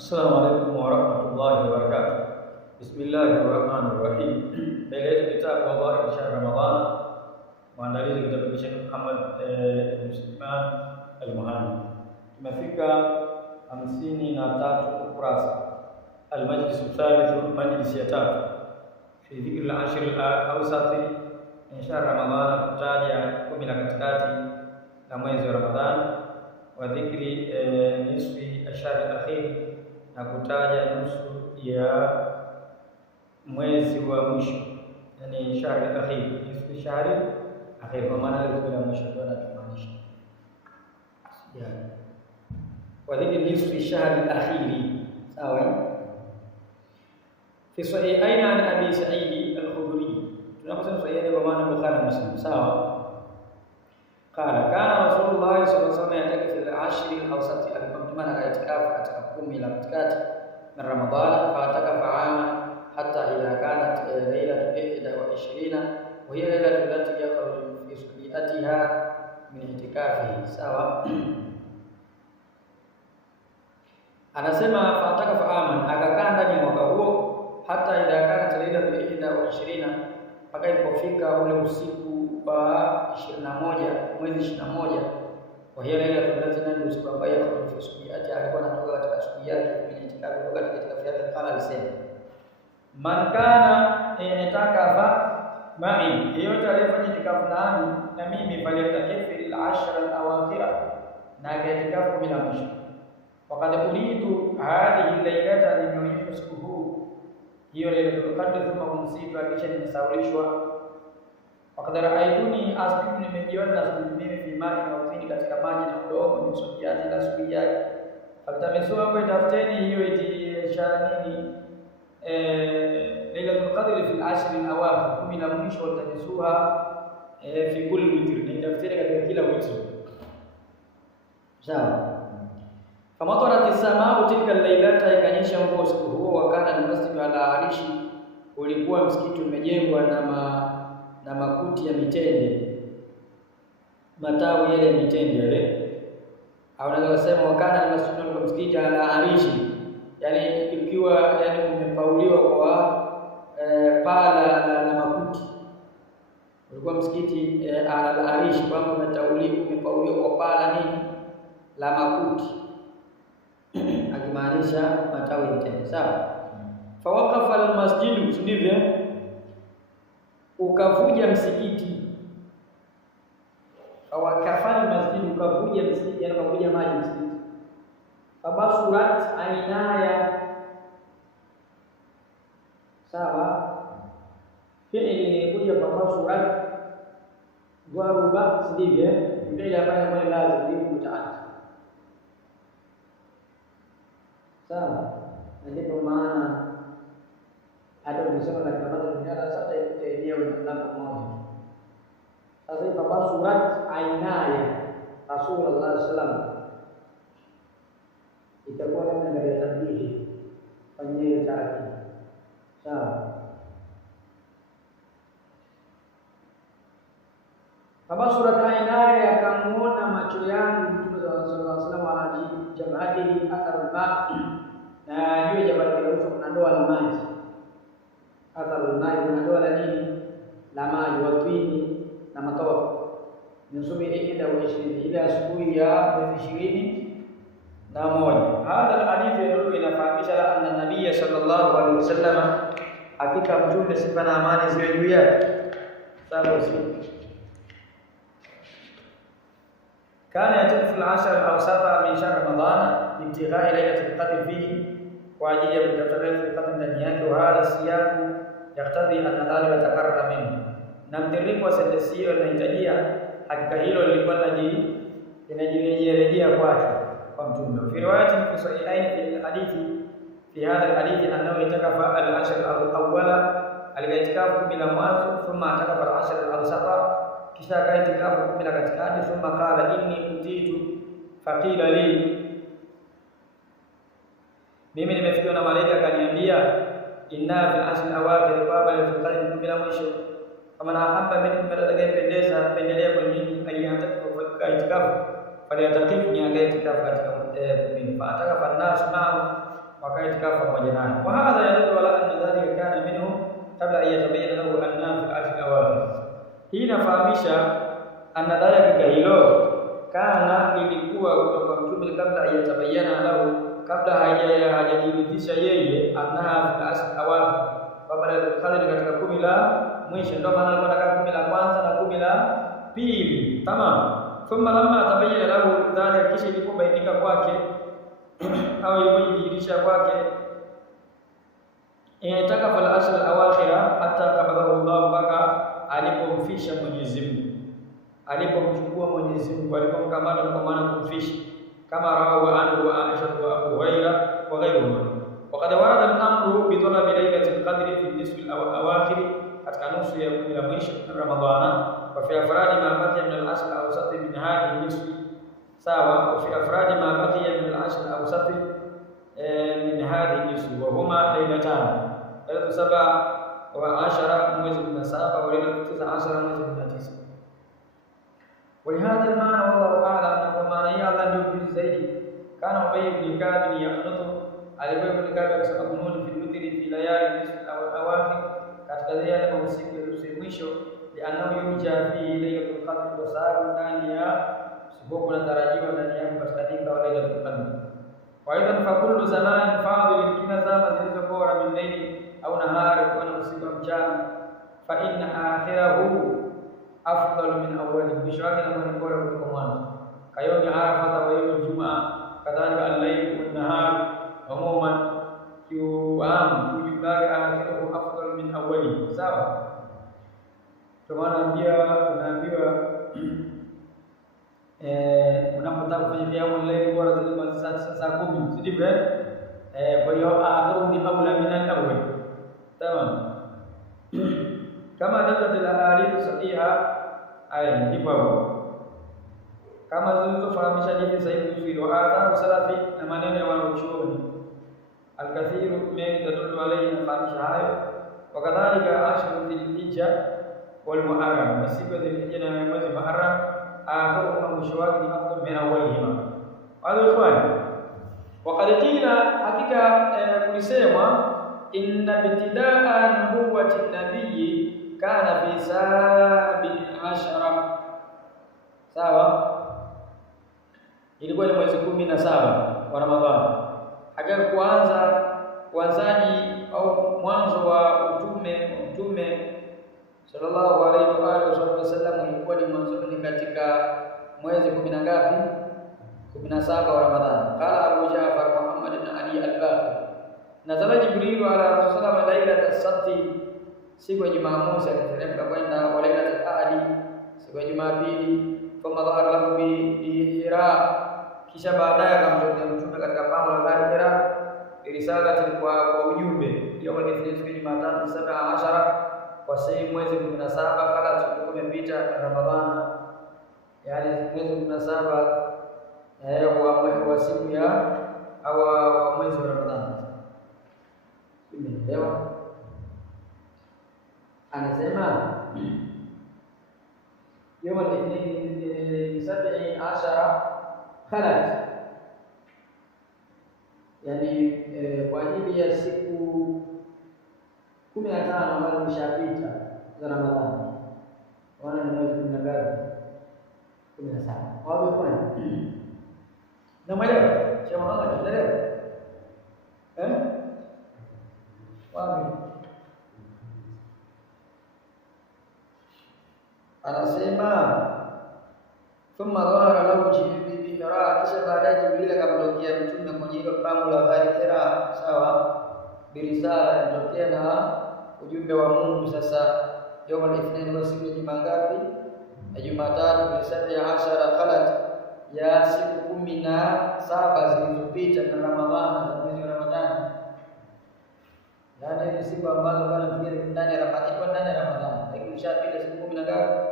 Assalamualaikum warahmatullahi wabarakatuh. Bismillahirrahmanirrahim. Mbele yetu kitabu Allah insha Ramadhan, maandalizi kitabu cha Muhammad ibn Sulaiman al-Muhani. Tumefika 53 ukurasa. Al-Majlis al-Thalith, majlis ya tatu. Fi dhikr al-ashr al-awsati insha Ramadhan, kutaja 10 la katikati la mwezi wa Ramadhan, wa dhikri nisfi ash-shahr al-akhir, na kutaja nusu ya mwezi wa mwisho, yani shahri akhir, nisfu shahri akhir, kwa maana ile bila mwisho ndio tunamaanisha. Wa dhikri nisfi shahri akhiri, sawa. Fi sahihain an Abi Sa'id al-Khudri, tunaposema sahihain kwa maana Bukhari na Muslim, sawa. Kana Rasulullah sallallahu alaihi wasallam yataki fil ashri al-awsati, al-mtumana kaitikafu katika 10 la katikati na Ramadhani, fataka faama hatta idha kanat lailatu 21 wa hiya lailatu allati yakhruju fi subiatiha min itikafihi, sawa. Anasema fataka faama, akakaa ndani ya mwaka huo, hata idha kanat lailatu 21, mpaka ilipofika ule usiku wa 21 mwezi 21, wa hiya lailatu allati ndio siku ambayo yakhruju fi subiatiha, alikuwa anatoka katika siku yake min itikafi, kutoka katika itikafi yake. Kala alisema man kana i'takafa ma'i, yeyote aliyefanya itikafu na mimi, faliyatakifu al-ashr al-awakhir, na itikafu 10 la mwisho. Waqad uridu hadhihi lailata, limeonyeshwa siku huu hiyo lailatul qadr, thumma umsitu, kisha nimesaulishwa. Waqad ra'aytuni asbihu, nimejiona nasubiri fi ma'i na utini, katika maji na udongo, msubiati la siku yake. Faltamisuha, kwa tafuteni hiyo ishara nini, lailatul qadr fi al-ashr al-awakhir, 10 la mwisho. Waltamisuha fi kulli witr, ni tafuteni katika kila witr, sawa. Famatarat as-samaa tilka al-lailata, ikanyesha mvua usiku huo. Wakana al-masjid ala arishi, ulikuwa msikiti umejengwa na makuti ya mitende, matawi yale ya mitende yale, au naweza kusema wakana al-masjid kwa msikiti ala arishi, yani ikiwa yani umepauliwa kwa paa la makuti. Ulikuwa msikiti ala arishi, kwamba umepauliwa kwa paa la nini, la makuti, akimaanisha matawi ya mitende, sawa. Fawaqafa al-masjidu, sivyo, ukavuja msikiti. Fawaqafa al-masjidu, ukavuja msikiti, yani ukavuja maji msikiti. Fabasurat ainaya, sawa. Fi'li ni kuja fabasurat dharuba, sivyo, fi'li ambayo ni lazim ni mutaaddi, sawa. Ndio maana ada kusema la kama tunataka sasa ikuenea mlango mmoja. Sasa hivi fabasurat ainaya Rasulullah sallallahu, itakuwa namna ya tabiri fanyeni tatu, sawa. Fabasurat ainaya, akamuona macho yangu Mtume sallallahu alaihi wasallam, alaji jabali atharul ma, na juu ya jabali hilo kuna doa la maji. Atharul ma, kuna doa la nini, la maji, watwini na matoa. Nusubi ila 20, ile asubuhi ya 21. Hadha alhadith yadullu, inafahamisha anna nabiy sallallahu alaihi wasallam, hakika Mtume, sifa na amani ziwe juu yake, sawa. Kana yatifu al-ashr al-awsata min shahr Ramadhana ibtigha'i lailatul qadr fihi, kwa ajili ya kutafuta lailatul qadr ndani yake. Wa hadha siyaku yaqtadi anna dhalika takarrara minhu, na mtiririko wa sentensi hiyo inahitajia hakika hilo lilikuwa linajirejea kwake kwa Mtume. Fi riwayati fi sahihain fi hadithi, fi hadha al-hadithi annahu itakafa al-ashr al-awwala, alikatikafu bila mwanzo. Thumma atakafa al-ashr al-awsata, kisha akaitikafu 10 la katikati. Thumma qala inni utitu faqila li, mimi nimefikiwa na malaika akaniambia, inna fil ashr al-awakhir, baba al-qadr, 10 la mwisho. Kama na hapa mimi nimetaka pendelea kwa nini aliyataka itikafu, pale atakifu ni akaitikafu katika 10. Fa ataka fannas ma'u, akaitikafu pamoja naye. Wa hadha yadullu ala anna dhalika kana minhu kabla an yatabayyana lahu anna fi al-ashr al-awakhir. Hii inafahamisha anna dhalika hilo kana ilikuwa kutoka mtume kabla an yatabayyana lahu, kabla hajajiridhisha yeye anna fi al-ashr al-awakhir, kwamba Qadr katika 10 la mwisho. Ndio maana alikuwa anataka 10 la kwanza na 10 la pili. Tamam. Thumma lamma tabayyana lahu dhalika, kisha ilipobainika kwake au ilipojidhihirisha kwake inataka fal asr al-awakhira hatta qabadahu Allah, mpaka alipomfisha Mwenyezi Mungu, alipomchukua Mwenyezi Mungu, alipomkamata kwa maana kumfisha, kama rawahu anhu wa Aisha wa Abu Hurairah wa ghayruhum. Waqad warada al-amru bi talabi laylatil qadri fi nisfi al-awakhir, katika nusu ya 10 la mwisho wa Ramadhana, wa fi afradi ma baqiya min al-asr al-awsat min hadhihi nisfi sawa, wa fi afradi ma baqiya min al-ashr al-awsat min hadhihi nisfi wa huma laylatan, lailatu 7 wa 10 mwezi 17 wa lailatu 19 mwezi 19. ولهذا المعنى والله اعلم وما يعلم به zaidi kana Ubay ibn Ka'b yaqnutu, alikuwa ibn Ka'b akisema kununi fi witri fi layali nisfi al-awakhir, katika yale mausiku ya nusu mwisho, li'annahu yurja fihi laylatul qadr, wa sababu ndani ya siku kunatarajiwa ndani yake kupatikana wa laylatul qadr. Wa idhan fa kullu zamanin fadil, kila zama zilizo bora min layli au nahari, kwa usiku wa mchana, fa inna akhirahu afdalu min awwali, mwisho wake ni bora kuliko mwanzo. Kayomi Arafa wa yawm Jumaa, kadhalika al-layl wan-nahar umuman yujibari akhiruhu afdalu min awwali. Sawa, kwa maana unaambiwa unapotaka kufanya kiamu layl bora zaidi kwa saa 10, si ndivyo? Kwa hiyo akhiruhu ni aula min al-awwal. Tamam. Kama dalil al-ahadith sahiha, aya ndipo kama zilizofahamisha hadithi sahihi kuhusu hilo, adhabu salafi na maneno ya wanachuoni al-kathiru mengi tadullu alayhi, nafahamisha hayo. Wakadhalika ashru dhil-hijja wal muharram, siku ya dhil-hijja na mwezi muharram, akhiru mwisho wake ni afdal min awwalihima. Wale ikhwani, waqad qila, hakika kulisemwa, inna ibtidaa nubuwwati nabiyyi kana fi 17. Sawa, ilikuwa ni mwezi 17 wa Ramadhani. Hakika kuanzaji au mwanzo wa mtume sallallahu alaihi wa alihi wasallam ilikuwa ni mwanzo ni katika mwezi 10 ngapi? 17 wa Ramadhani. Qala Abu Ja'far Muhammad ibn Ali al-Baqir, nazala Jibril ala Rasulullah lailatul sabti, siku ya Jumamosi akateremka kwenda, wa lailatul ahadi, siku ya Jumapili, kama dhahara lahu bi Hira, kisha baadaye akamtokea mtume katika pango la Bahari Hira, risalati kwa ujumbe, yawm al-ithnain, Jumatatu 17 kwa siku mwezi 17 kala siku imepita Ramadhani, yani mwezi 17 wa siku ya au mwezi wa Ramadhani. Umeelewa? Anasema يوم الاثنين 17 khalat, yani kwa ajili ya siku 15 ambazo zimeshapita za Ramadhani. Wana ni mwezi 17. Wapi kwa na mwelewa cha Muhammad tunaelewa wapi? Anasema thumma dhahara lahu Jibril bi Hira, kisha baadaye Jibril akamtokea mtume kwenye hilo pango la Bahari Hira, sawa, birisala, kutokea na ujumbe wa Mungu. Sasa yawm al-ithnain, wa siku ya Jumangapi? Ya Jumatatu, 17 khalat, ya siku 17 zilizopita na Ramadhani, za mwezi wa Ramadhani, yani siku ambazo bado tukiwa ndani ya Ramadhani, kwa ndani ya Ramadhani, lakini ushapita siku 10 ngapi?